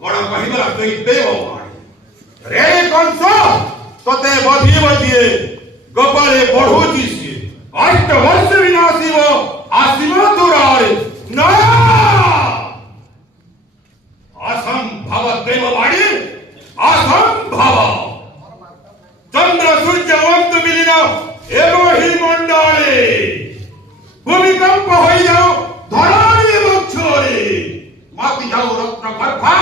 कौन कहला तुई देववाणी रे कंस तते बधिए बधिए गोपाले बढ़ुची सी अष्ट वर्ष विनाशिव आसीव दुरारे ना असंभव देववाणी असंभव चंद्र सूर्य वंत मिलिन एवं ही मंडले भूमिकंप हो जाओ धराणी वक्षरे माति जाओ रत्न गर्भा